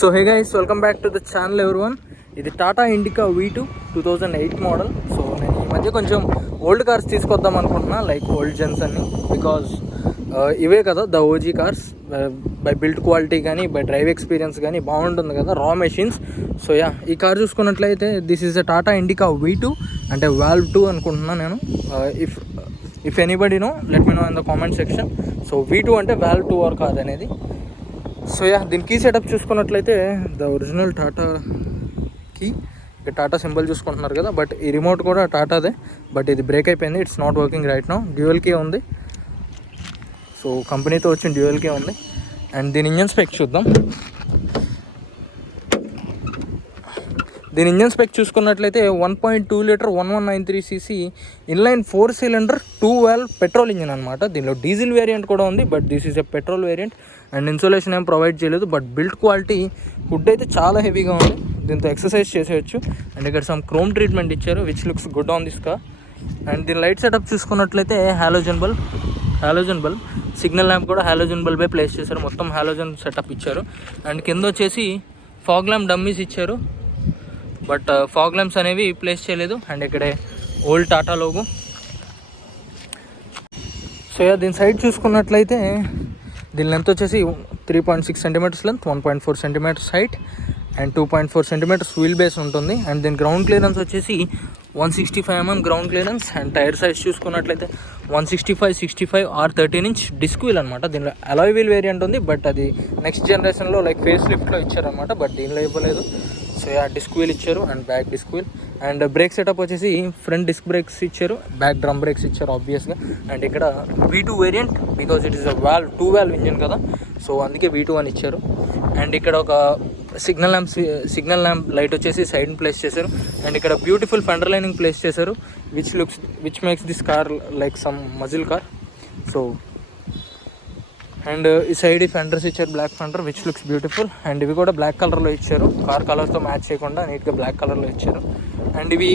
So hey guys, welcome back to the channel everyone. ఇది Tata Indica V2 2008 model. So నేను ఈ మధ్య కొంచెం ఓల్డ్ కార్స్ తీసుకొద్దాం అనుకుంటున్నా, లైక్ ఓల్డ్ జెన్స్ అన్ని, బికాజ్ ఇవే కదా the OG cars. By build quality కానీ బై డ్రైవ్ ఎక్స్పీరియన్స్ కానీ బాగుంటుంది కదా, రా మెషిన్స్. సో యా, ఈ కార్ చూసుకున్నట్లయితే this is a Tata Indica V2, అంటే వాల్వ్ 2 అనుకుంటున్నా నేను. If anybody know, let me know in the comment section. So V2 అంటే వాల్వ్ 2 ఆర్ కాదు అనేది. సో యా, దీని కీ సెటప్ చూసుకున్నట్లయితే ద ఒరిజినల్ టాటా కీ, ఇక్కడ టాటా సింబల్ చూసుకుంటున్నారు కదా, బట్ ఈ రిమోట్ కూడా టాటాదే, బట్ ఇది బ్రేక్ అయిపోయింది. It's not working right now. Dual key ఉంది, సో కంపెనీతో వచ్చిన డ్యూయల్ కీ ఉంది. అండ్ దీని ఇంజన్ స్పెక్ చూద్దాం. దీని ఇంజన్ స్పెక్ చూసుకున్నట్లయితే 1.2 litre 1193cc inline 4 cylinder 2 valve petrol engine అనమాట. దీనిలో డీజిల్ వేరియంట్ కూడా ఉంది, but this is a petrol variant. And insulation ఏం ప్రొవైడ్ చేయలేదు, బట్ బిల్డ్ క్వాలిటీ హుడ్ అయితే చాలా హెవీగా ఉంది. దీంతో ఎక్సర్సైజ్ చేసేయచ్చు. అండ్ ఇక్కడ సమ్ క్రోమ్ ట్రీట్మెంట్ ఇచ్చారు which looks good on this car. And దీని లైట్ సెటప్ చూసుకున్నట్లయితే హాలోజన్ బల్బ్, సిగ్నల్ ల్యాంప్ కూడా హాలోజన్ బల్బే ప్లేస్ చేశారు. మొత్తం హాలోజన్ సెటప్ ఇచ్చారు. అండ్ కింద వచ్చేసి ఫాగ్ ల్యాంప్ డమ్మీస్ ఇచ్చారు, బట్ ఫాగ్ ల్యాంప్స్ అనేవి ప్లేస్ చేయలేదు. అండ్ ఇక్కడే ఓల్డ్ టాటా లోగో. సో దీని సైడ్ చూసుకున్నట్లయితే దీని లెంత్ వచ్చేసి 3.6 centimetres length, 1.4 centimetres height and 2.4 centimetres wheel base ఉంటుంది. అండ్ దీని గ్రౌండ్ క్లియరెన్స్ వచ్చేసి 165 mm ground clearance. And tyre size చూసుకున్నట్లయితే 165/65 R13 ఇంచ్ డిస్క్ వీల్ అనమాట. దీనిలో అలాయ్ వీల్ వేరియంట్ ఉంది, బట్ అది నెక్స్ట్ జనరేషన్లో లైక్ ఫేస్ లిఫ్ట్లో ఇచ్చారనమాట, బట్ దీనిలో ఇవ్వలేదు. సో డిస్క్ వీల్ ఇచ్చారు and back disc wheel. And brake setup వచ్చేసి ఫ్రంట్ డిస్క్ బ్రేక్స్ ఇచ్చారు, బ్యాక్ డ్రమ్ బ్రేక్స్ ఇచ్చారు ఆబ్వియస్గా. అండ్ ఇక్కడ V2 variant, because it is a valve 2 valve engine కదా, సో అందుకే V2 అని ఇచ్చారు. అండ్ ఇక్కడ ఒక సిగ్నల్ ల్యాంప్ లైట్ వచ్చేసి సైడ్ ప్లేస్ చేశారు. అండ్ ఇక్కడ బ్యూటిఫుల్ ఫెండర్ లైనింగ్ ప్లేస్ చేశారు which makes this car like some muscle car. So and ఈ సైడ్ ఈ ఫెండర్స్ ఇచ్చారు, black fender which looks beautiful. And ఇవి కూడా బ్లాక్ కలర్లో ఇచ్చారు, కార్ కలర్తో మ్యాచ్ చేయకుండా నీట్గా బ్లాక్ కలర్లో ఇచ్చారు. అండ్ ఇవి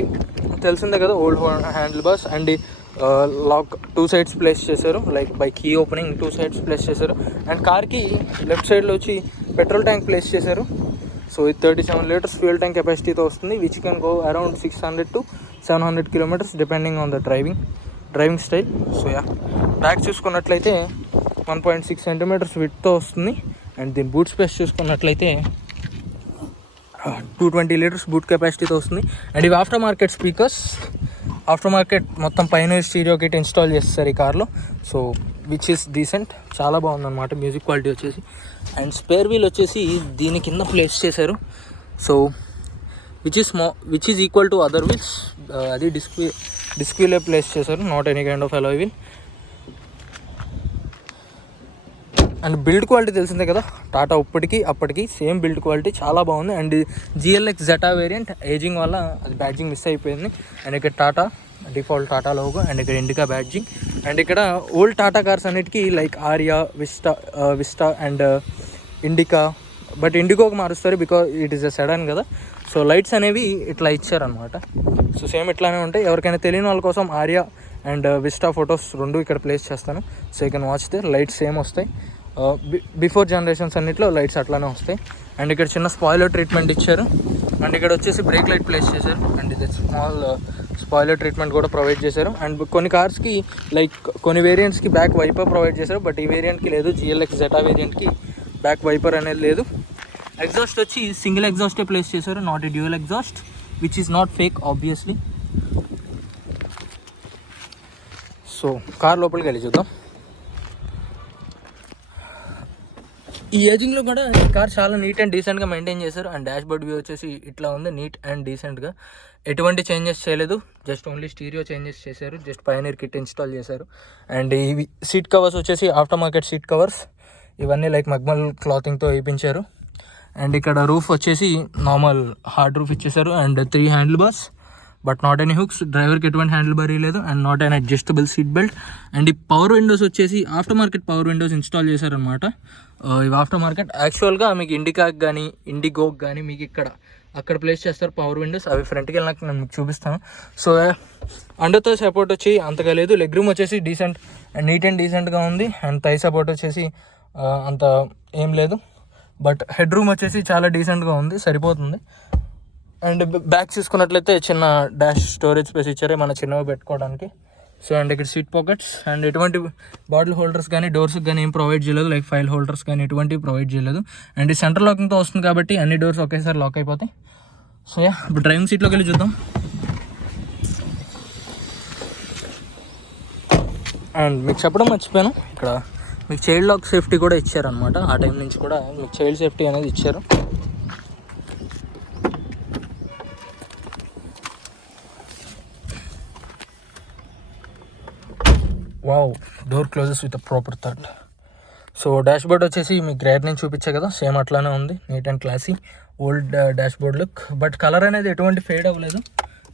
తెలిసిందే కదా old handle bars. And lock 2 sides place చేశారు, like by key opening 2 sides place చేశారు. అండ్ కార్కి లెఫ్ట్ సైడ్లో వచ్చి పెట్రోల్ ట్యాంక్ ప్లేస్ చేశారు. సో ఇది 37 లీటర్స్ ఫ్యూయల్ ట్యాంక్ కెపాసిటీతో వస్తుంది, which can go around 600 to 700 kilometers depending on the driving style. So yeah, back చూసుకున్నట్లయితే 1.6 సెంటీమీటర్స్ విడ్త్తో వస్తుంది. అండ్ దీని బూట్ స్పేస్ చూసుకున్నట్లయితే 220 లీటర్స్ బూట్ కెపాసిటీతో వస్తుంది. అండ్ ఇవి after market speakers, after market మొత్తం పైన స్టీరియో కిట్ ఇన్స్టాల్ చేస్తారు ఈ కార్లో. సో విచ్ ఈస్ డీసెంట్, చాలా బాగుందన్నమాట మ్యూజిక్ క్వాలిటీ వచ్చేసి. అండ్ స్పేర్ వీల్ వచ్చేసి దీని కింద ప్లేస్ చేశారు. So which is equal to other wheels. అది డిస్క్ వీలే ప్లేస్ చేశారు, not any kind of alloy wheel. And build quality తెలిసిందే కదా, టాటా అప్పటికి సేమ్ బిల్డ్ క్వాలిటీ చాలా బాగుంది. And GLX Zeta variant ageing వల్ల అది బ్యాడ్జింగ్ మిస్ అయిపోయింది. అండ్ ఇక్కడ Tata default Tata logo, and ఇక్కడ ఇండికా బ్యాడ్జింగ్. అండ్ ఇక్కడ ఓల్డ్ టాటా కార్స్ అన్నిటికీ like Aria, Vista and Indica, but ఇండిగోకి మారుస్తారు because it is a sedan కదా. సో లైట్స్ అనేవి ఇట్లా ఇచ్చారనమాట. సో సేమ్ ఇట్లానే ఉంటాయి. ఎవరికైనా తెలియని వాళ్ళ కోసం ఆర్యా అండ్ విస్టా ఫొటోస్ 2 ఇక్కడ ప్లేస్ చేస్తాను. So you can watch they. Lights same వస్తాయి, బిఫోర్ జనరేషన్స్ అన్నిట్లో లైట్స్ అట్లానే వస్తాయి. అండ్ ఇక్కడ చిన్న స్పాయిలర్ ట్రీట్మెంట్ ఇచ్చారు. అండ్ ఇక్కడ వచ్చేసి బ్రేక్ లైట్ ప్లేస్ చేశారు. అండ్ ఇది స్మాల్ స్పాయిలర్ ట్రీట్మెంట్ కూడా ప్రొవైడ్ చేశారు. అండ్ కొన్ని కార్స్కి లైక్ కొన్ని వేరియంట్స్కి బ్యాక్ వైపర్ ప్రొవైడ్ చేశారు, బట్ ఈ వేరియంట్కి లేదు. GLX జెటా వేరియంట్కి బ్యాక్ వైపర్ అనేది లేదు. ఎగ్జాస్ట్ వచ్చి సింగిల్ ఎగ్జాస్టే ప్లేస్ చేశారు, not a dual exhaust, which is not fake obviously. So car లోపలికి వెళ్ళి చూద్దాం. ఈ ఏజింగ్లో కూడా ఈ కార్ చాలా నీట్ అండ్ డీసెంట్గా మెయింటైన్ చేశారు. అండ్ డాష్ బోర్డ్ వ్యూ వచ్చేసి ఇట్లా ఉంది, నీట్ అండ్ డీసెంట్గా. ఎటువంటి చేంజెస్ చేయలేదు, జస్ట్ ఓన్లీ స్టీరియో చేంజెస్ చేశారు, జస్ట్ పయనీర్ కిట్ ఇన్స్టాల్ చేశారు. అండ్ ఇవి సీట్ కవర్స్ వచ్చేసి ఆఫ్టర్ మార్కెట్ సీట్ కవర్స్, ఇవన్నీ లైక్ మగ్మల్ క్లాతింగ్తో వేయించారు. అండ్ ఇక్కడ రూఫ్ వచ్చేసి నార్మల్ హార్డ్ రూఫ్ ఇచ్చేసారు. And 3 handle bars, but not any hooks. డ్రైవర్కి ఎటువంటి హ్యాండిల్ బార్ లేదు. And not an adjustable seat belt. And ఈ పవర్ విండోస్ వచ్చేసి after market power Windows install చేశారనమాట. ఇవి ఆఫ్టర్ మార్కెట్. యాక్చువల్గా మీకు ఇండికాకి కానీ ఇండిగోకి కానీ మీకు అక్కడ ప్లేస్ చేస్తారు పవర్ విండోస్. అవి ఫ్రంట్కి వెళ్ళినాక నేను మీకు చూపిస్తాను. సో అండర్తో సపోర్ట్ వచ్చి అంతగా లేదు. లెగ్ రూమ్ వచ్చేసి నీట్ అండ్ డీసెంట్గా ఉంది. అండ్ థై సపోర్ట్ వచ్చేసి అంత ఏం లేదు. బట్ హెడ్ రూమ్ వచ్చేసి చాలా డీసెంట్గా ఉంది, సరిపోతుంది. అండ్ బ్యాక్ చూసుకున్నట్లయితే చిన్న డాష్ స్టోరేజ్ స్పేస్ ఇచ్చారు మన చిన్నవి పెట్టుకోవడానికి. సో అండ్ ఇక్కడ సీట్ పాకెట్స్ అండ్ ఎటువంటి బాటిల్ హోల్డర్స్ కానీ డోర్స్కి కానీ ఏం ప్రొవైడ్ చేయలేదు, లైక్ ఫైల్ హోల్డర్స్ కానీ ఎటువంటివి ప్రొవైడ్ చేయలేదు. అండ్ ఈ సెంటర్ లాకింగ్తో వస్తుంది కాబట్టి అన్ని డోర్స్ ఒకేసారి లాక్ అయిపోతాయి. సో ఇప్పుడు డ్రైవింగ్ సీట్లోకి వెళ్ళి చూద్దాం. అండ్ మీకు చెప్పడం మర్చిపోయాను, ఇక్కడ మీకు చైల్డ్ లాక్ సేఫ్టీ కూడా ఇచ్చారనమాట. ఆ టైం నుంచి కూడా మీకు చైల్డ్ సేఫ్టీ అనేది ఇచ్చారు. Wow, door closes with proper థర్డ్. సో డాష్ బోర్డ్ వచ్చేసి మీకు రేర్ నుంచి చూపించే కదా, సేమ్ అట్లానే ఉంది, neat and classy old dash board look. But colour అనేది ఎటువంటి ఫేడ్ అవ్వలేదు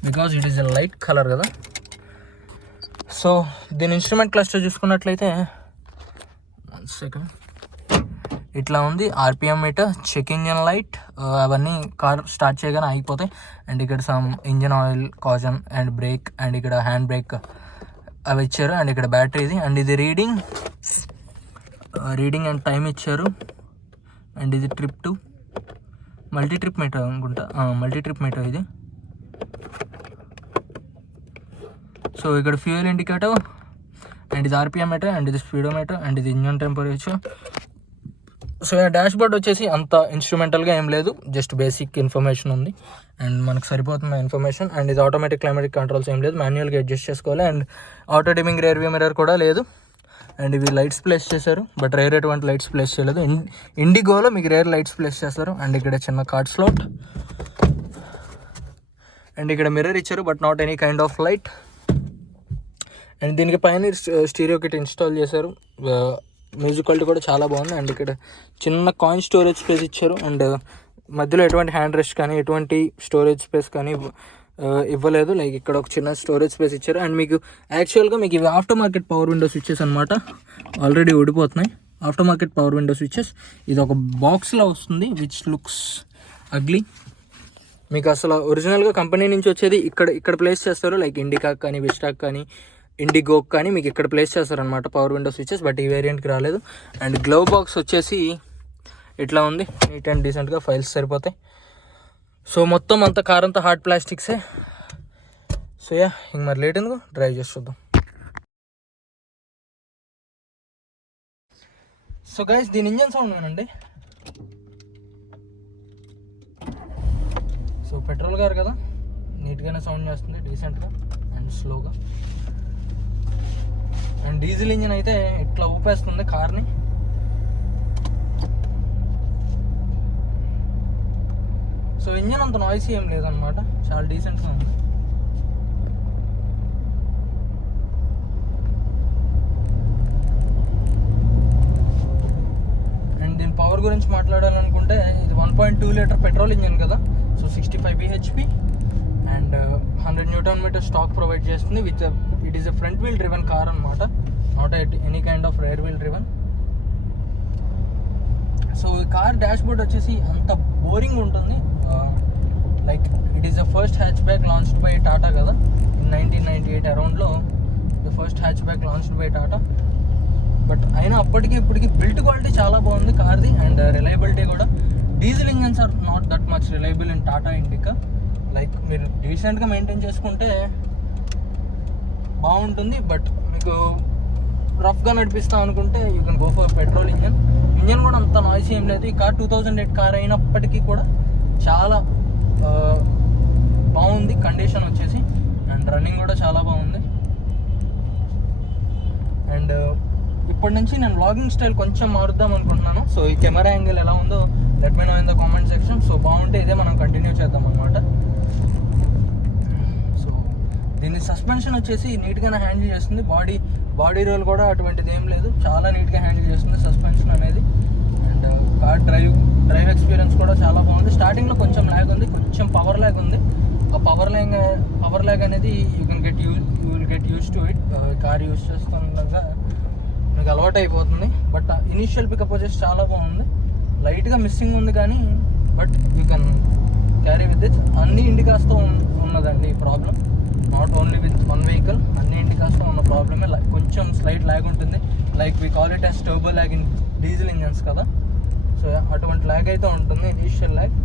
because it is a light colour కదా. సో దీని ఇన్స్ట్రుమెంట్ క్లస్టర్ చూసుకున్నట్లయితే 1 సెకండ్ ఇట్లా ఉంది. RPM meter, check engine light, అవన్నీ కార్ స్టార్ట్ చేయగానే ఆగిపోతాయి. అండ్ ఇక్కడ సమ్ ఇంజన్ ఆయిల్, కాజన్ అండ్ బ్రేక్, అండ్ ఇక్కడ హ్యాండ్ బ్రేక్ అవి ఇచ్చారు. అండ్ ఇక్కడ బ్యాటరీది, అండ్ ఇది రీడింగ్ అండ్ టైం ఇచ్చారు. అండ్ ఇది trip to multi trip meter అనుకుంటా, మల్టీ ట్రిప్ మీటర్ ఇది. సో ఇక్కడ ఫ్యూయల్ ఇండికేటర్, అండ్ ఇది ఆర్పిఎం మీటర్, అండ్ ఇది స్పీడోమీటర్, అండ్ ఇది engine temperature. So dash board వచ్చేసి అంత ఇన్స్ట్రుమెంటల్గా ఏం లేదు, జస్ట్ బేసిక్ ఇన్ఫర్మేషన్ ఉంది అండ్ మనకు సరిపోతుంది ఇన్ఫర్మేషన్. అండ్ ఇది ఆటోమేటిక్ క్లైమేటిక్ కంట్రోల్స్ ఏం లేదు, మాన్యువల్గా అడ్జస్ట్ చేసుకోవాలి. And auto dimming rear view mirror కూడా లేదు. అండ్ ఇవి లైట్స్ ప్లేస్ చేశారు, బట్ రేర్ ఎటువంటి లైట్స్ ప్లేస్ చేయలేదు. ఇండిగోలో మీకు రేర్ లైట్స్ ప్లేస్ చేస్తారు. అండ్ ఇక్కడ చిన్న కార్డ్ స్లాట్, అండ్ ఇక్కడ మిర్రర్ ఇచ్చారు but not any kind of light. And దీనికి పైన స్టీరియో కిట్ ఇన్స్టాల్ చేశారు, మ్యూజిక్ క్వాలిటీ కూడా చాలా బాగుంది. అండ్ ఇక్కడ చిన్న కాయిన్ స్టోరేజ్ స్పేస్ ఇచ్చారు. అండ్ మధ్యలో ఎటువంటి హ్యాండ్ రెస్ట్ కానీ ఎటువంటి స్టోరేజ్ స్పేస్ కానీ ఇవ్వలేదు, లైక్ ఇక్కడ ఒక చిన్న స్టోరేజ్ స్పేస్ ఇచ్చారు. అండ్ మీకు యాక్చువల్గా మీకు ఇవి after market power window switches అనమాట, ఆల్రెడీ ఊడిపోతున్నాయి after market power window switches. ఇది ఒక బాక్స్లో వస్తుంది విచ్ లుక్స్ అగ్లీ. మీకు అసలు ఒరిజినల్గా కంపెనీ నుంచి వచ్చేది ఇక్కడ ప్లేస్ చేస్తారు, లైక్ ఇండికా కానీ విస్టాక్ కానీ ఇండిగో కానీ మీకు ఇక్కడ ప్లేస్ చేస్తారనమాట పవర్ విండో స్విచెస్. బట్ ఈ వేరియంట్కి రాలేదు. అండ్ గ్లవ్ బాక్స్ వచ్చేసి ఇట్లా ఉంది, నీట్ అండ్ డీసెంట్గా ఫైల్స్ సరిపోతాయి. సో మొత్తం అంతా కార్ అంతా హార్డ్ ప్లాస్టిక్సే. సో ఇంక మరి లేట్ ఎందుకు, డ్రైవ్ చేసి చూద్దాం. సో గైస్ దీని ఇంజన్ సౌండ్ వినండి. సో పెట్రోల్ కార్ కదా, నీట్గానే సౌండ్ చేస్తుంది, డీసెంట్గా అండ్ స్లోగా. అండ్ డీజిల్ ఇంజిన్ అయితే ఇట్లా ఊపేస్తుంది కార్ని. సో ఇంజిన్ అంత నాయిసీ ఏం లేదనమాట, చాలా డీసెంట్గా ఉంది. అండ్ దీని పవర్ గురించి మాట్లాడాలనుకుంటే ఇది 1.2 లీటర్ పెట్రోల్ ఇంజిన్ కదా. So 65 bhp and 100 Nm stock provide చేస్తుంది. With it is a front wheel driven car అనమాట, not any kind of rear wheel driven. So ఈ కార్ డాష్ బోర్డ్ వచ్చేసి అంత బోరింగ్ ఉంటుంది, like it is the first hatch back launched by Tata కదా in 1998 అరౌండ్లో, the first hatch back launched by Tata. But అయినా అప్పటికి ఇప్పటికి బిల్ట్ క్వాలిటీ చాలా బాగుంది కార్ది. అండ్ రిలయబిలిటీ కూడా, diesel engines are not that much reliable in Tata Indica. Like మీరు డీసెంట్గా మెయింటైన్ చేసుకుంటే బాగుంటుంది, బట్ మీకు రఫ్గా నడిపిస్తాం అనుకుంటే you can go for petrol engine. Engine కూడా అంత నాయిస్ ఏం లేదు. ఈ కార్ 2008 కార్ అయినప్పటికీ కూడా చాలా బాగుంది కండిషన్ వచ్చేసి. అండ్ రన్నింగ్ కూడా చాలా బాగుంది. అండ్ ఇప్పటి నుంచి నేను వ్లాగింగ్ స్టైల్ కొంచెం మారుద్దాం అనుకుంటున్నాను. సో ఈ కెమెరా యాంగిల్ ఎలా ఉందో let me know in the comment section. So బాగుంటే ఇదే మనం కంటిన్యూ చేద్దాం అనమాట. సో దీని సస్పెన్షన్ వచ్చేసి నీట్గానే హ్యాండిల్ చేస్తుంది. బాడీ రోల్ కూడా అటువంటిది ఏం లేదు, చాలా నీట్గా హ్యాండిల్ చేస్తుంది సస్పెన్షన్ అనేది. అండ్ కార్ డ్రైవ్ ఎక్స్పీరియన్స్ కూడా చాలా బాగుంది. స్టార్టింగ్లో కొంచెం ల్యాగ్ ఉంది, కొంచెం పవర్ ల్యాగ్ ఉంది. ఆ పవర్ ల్యాగ్ అనేది you will get use to it. Car use చేస్తుండగా మీకు అలవాటు అయిపోతుంది. బట్ ఇనీషియల్ పికప్ వచ్చేసి చాలా బాగుంది. లైట్గా మిస్సింగ్ ఉంది కానీ but you can carry with it. అన్ని ఇండికాస్తో ఉన్నదండి ఈ problem, not only with one vehicle. అన్ని ఇండికాస్తో ఉన్న ప్రాబ్లమే, కొంచెం స్లైట్ ల్యాగ్ ఉంటుంది. Like we call it as turbo lag in diesel engines కదా. సో అటువంటి ల్యాగ్ అయితే ఉంటుంది, ఇనీషియల్ ల్యాగ్.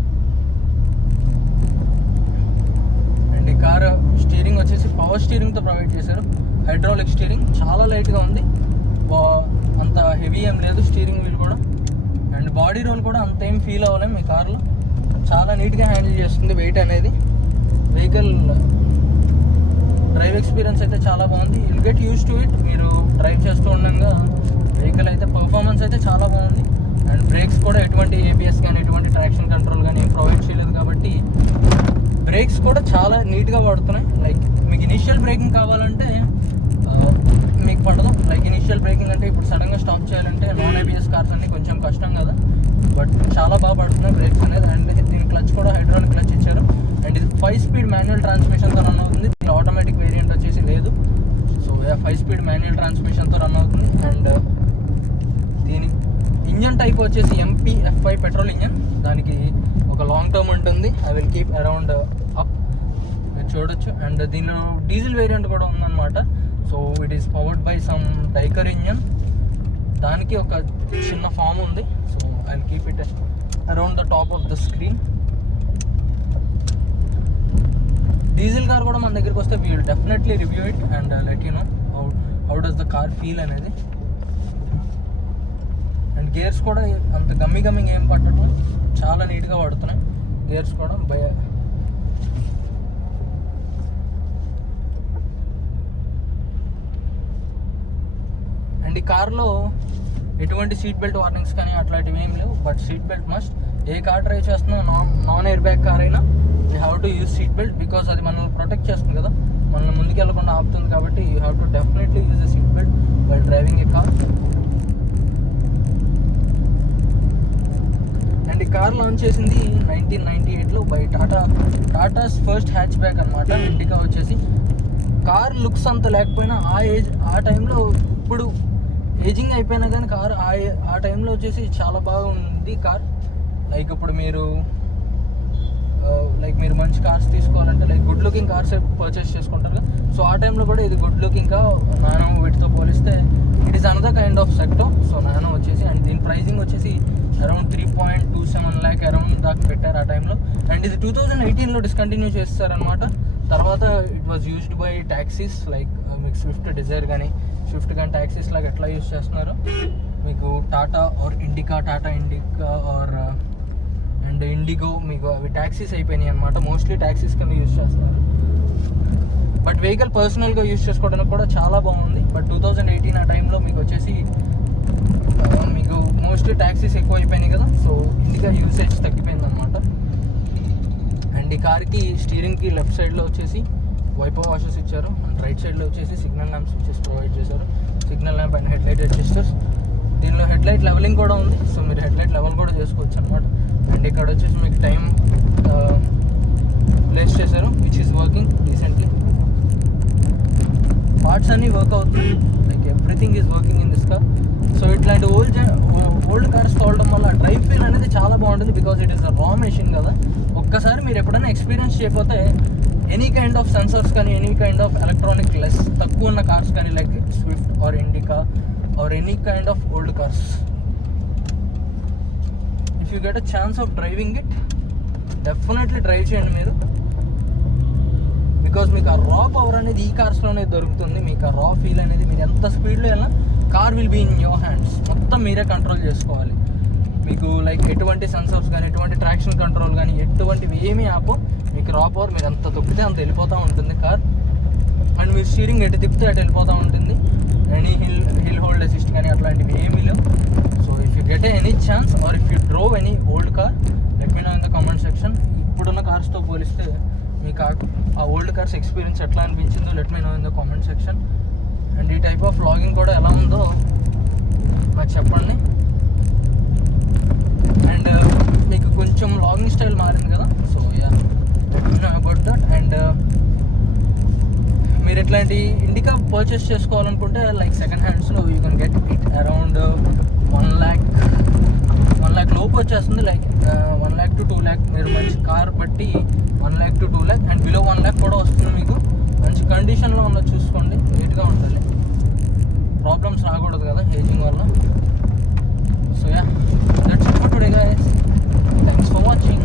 అండ్ ఈ కార్ స్టీరింగ్ వచ్చేసి పవర్ స్టీరింగ్తో ప్రొవైడ్ చేశారు. హైడ్రాలిక్ స్టీరింగ్ చాలా లైట్గా ఉంది, అంత హెవీ ఏం లేదు స్టీరింగ్ వీల్ కూడా. అండ్ బాడీ రోల్ కూడా అంత ఏం ఫీల్ అవ్వలేం ఈ కార్లో, చాలా నీట్గా హ్యాండిల్ చేస్తుంది వెయిట్ అనేది. వెహికల్ డ్రైవ్ ఎక్స్పీరియన్స్ అయితే చాలా బాగుంది. Will get use to it. మీరు డ్రైవ్ చేస్తూ ఉండగా వెహికల్ అయితే పర్ఫార్మెన్స్ అయితే చాలా బాగుంది. అండ్ బ్రేక్స్ కూడా ఎటువంటి ఏబిఎస్ కానీ ఎటువంటి ట్రాక్షన్ కంట్రోల్ కానీ ఏం ప్రొవైడ్ చేయలేదు కాబట్టి బ్రేక్స్ కూడా చాలా నీట్గా పడుతున్నాయి. లైక్ మీకు ఇనిషియల్ బ్రేకింగ్ కావాలంటే మీకు పడదు. లైక్ ఇనిషియల్ బ్రేకింగ్ అంటే ఇప్పుడు సడన్గా స్టాప్ చేయాలంటే నాన్ ఏబిఎస్ కార్స్ అన్ని కొంచెం కష్టం కదా, బట్ చాలా బాగా పడుతున్నాయి బ్రేక్స్ అనేది. అండ్ దీని క్లచ్ కూడా హైడ్రాలిక్ క్లచ్ ఇచ్చారు. అండ్ ఇది 5 స్పీడ్ మాన్యువల్ ట్రాన్స్మిషన్తో రన్ అవుతుంది. దీని ఆటోమేటిక్ వేరియంట్ వచ్చేసి లేదు. సో 5 స్పీడ్ మాన్యువల్ ట్రాన్స్మిషన్తో రన్ అవుతుంది. అండ్ దీని ఇంజన్ టైప్ వచ్చేసి MPF5 పెట్రోల్ ఇంజన్. దానికి ఒక లాంగ్ టర్మ్ ఉంటుంది, I will keep around up, మీరు చూడొచ్చు. అండ్ దీనిలో డీజిల్ వేరియంట్ కూడా ఉందన్నమాట. So it is powered by some DICOR engine. దానికి ఒక చిన్న ఫామ్ ఉంది. So I will keep it around the top of the screen. Diesel car కూడా మన దగ్గరికి వస్తే we will definitely review it and let you know how does the car feel అనేది. And gears కూడా అంత గమ్మింగ్ ఏం పట్టడం, చాలా నీట్గా పడుతున్నాయి గేర్స్ కూడా. అండ్ ఈ కార్లో ఎటువంటి సీట్ బెల్ట్ వార్నింగ్స్ కానీ అట్లాంటివి ఏం లేవు, but seat belt must. A car drive చేస్తున్నా నాన్ ఎయిర్ బ్యాగ్ కార్ అయినా you have to use seat belt, because అది మనల్ని ప్రొటెక్ట్ చేస్తుంది కదా, మనల్ని ముందుకు వెళ్ళకుండా ఆపుతుంది. కాబట్టి you have to definitely use the seat belt while driving a car. And ఈ కార్ లాంచ్ చేసింది 1998లో by Tata's first hatch back అనమాట. ఇండికా వచ్చేసి కార్ లుక్స్ అంత లేకపోయినా ఆ టైంలో, ఇప్పుడు ఏజింగ్ అయిపోయినా కానీ కార్ ఆ టైంలో వచ్చేసి చాలా బాగుంది కార్. లైక్ ఇప్పుడు మీరు మంచి కార్స్ తీసుకోవాలంటే like good looking cars purchase చేసుకుంటారు కదా, సో ఆ టైంలో కూడా ఇది గుడ్ లుకింగ్గా నానో వీటితో పోలిస్తే it is another kind of sector. So Nano వచ్చేసి అండ్ దీని ప్రైజింగ్ వచ్చేసి అరౌండ్ 3.27 lakh అరౌండ్ దాకా పెట్టారు ఆ టైంలో. అండ్ ఇది 2018లో డిస్కంటిన్యూ చేస్తారనమాట. తర్వాత it was used by taxis, like మీకు స్విఫ్ట్ డిజైర్ కానీ స్విఫ్ట్ కానీ ట్యాక్సీస్ లాగా ఎట్లా యూజ్ చేస్తున్నారు మీకు Tata Indica or and Indigo, మీకు అవి ట్యాక్సీస్ అయిపోయినాయి అనమాట. మోస్ట్లీ ట్యాక్సీస్ కింద యూజ్ చేస్తున్నారు. బట్ వెహికల్ పర్సనల్గా యూజ్ చేసుకోవడానికి కూడా చాలా బాగుంది. బట్ 2018 ఆ టైంలో మీకు వచ్చేసి మీకు మోస్ట్లీ ట్యాక్సీస్ ఎక్కువ అయిపోయినాయి కదా, సో ఇండికా యూసేజ్ తగ్గిపోయింది అనమాట. అండ్ ఈ కార్కి స్టీరింగ్కి లెఫ్ట్ సైడ్లో వచ్చేసి వైపర్ వాషెస్ ఇచ్చారు. అండ్ రైట్ సైడ్లో వచ్చేసి సిగ్నల్ ల్యాంప్స్ వచ్చేసి ప్రొవైడ్ చేశారు. Signal lamp and head light adjusters. దీనిలో హెడ్ లైట్ లెవెలింగ్ కూడా ఉంది, సో మీరు హెడ్ లైట్ లెవెల్ కూడా చేసుకోవచ్చు అనమాట. అండ్ ఇక్కడ వచ్చేసి మీకు టైం ప్లేస్ చేశారు, which is working decently. Parts అన్నీ వర్క్ అవుతుంది, like everything is working in this car. So ఇట్లాంటి ఓల్డ్ కార్స్ కావడం వల్ల డ్రైవ్ ఫీల్ అనేది చాలా బాగుంటుంది, బికాజ్ ఇట్ ఈస్ అ రా మెషిన్ కదా. ఒక్కసారి మీరు ఎప్పుడైనా ఎక్స్పీరియన్స్ చేయకపోతే ఎనీ కైండ్ ఆఫ్ సెన్సర్స్ కానీ any kind of electronic less తక్కువ ఉన్న కార్స్ కానీ like Swift or Indica or any kind of old cars, if you get a chance of driving it definitely drive చేయండి మీరు. బికాజ్ మీకు ఆ రా పవర్ అనేది ఈ కార్స్లోనే దొరుకుతుంది. మీకు ఆ రా ఫీల్ అనేది మీరు ఎంత స్పీడ్లో వెళ్ళినా car will be in your hands. మొత్తం మీరే కంట్రోల్ చేసుకోవాలి. మీకు లైక్ ఎటువంటి సెన్సర్స్ కానీ ఎటువంటి ట్రాక్షన్ కంట్రోల్ కానీ ఎటువంటివి ఏమీ ఆపో. మీకు రా పవర్ మీరు ఎంత తొక్కితే అంత వెళ్ళిపోతూ ఉంటుంది కార్. అండ్ మీరు స్టీరింగ్ ఎటు తిప్పితే అటు వెళ్ళిపోతూ ఉంటుంది. ఎనీ హిల్ హోల్డ్ అసిస్ట్ కానీ అట్లాంటివి ఏమీ లేవు. So if you get any chance or if you drove any old car, let me know in the comment section. ఇప్పుడున్న కార్స్తో పోలిస్తే మీకు ఆ ఓల్డ్ కార్స్ ఎక్స్పీరియన్స్ ఎట్లా అనిపించిందో let me know in the comment section. And ఈ type of vlogging కూడా ఎలా ఉందో నాకు చెప్పండి. అండ్ మీకు కొంచెం వ్లాగింగ్ స్టైల్ మారింది కదా, so ya let me know about that. And మీరు ఇట్లాంటి ఇండికా పర్చేస్ చేసుకోవాలనుకుంటే లైక్ సెకండ్ హ్యాండ్స్లో you can get it around 1 lakh లోపు వచ్చేస్తుంది. లైక్ 1 lakh to 2 lakh మీరు మంచి కార్ బట్టి 1 lakh to 2 lakh and below 1 lakh కూడా వస్తుంది. మీకు మంచి కండిషన్లో ఉన్నది చూసుకోండి, నీట్గా ఉండాలి, ప్రాబ్లమ్స్ రాకూడదు కదా ఏజింగ్ వల్ల. So yeah, that's it for today guys. Thanks for watching.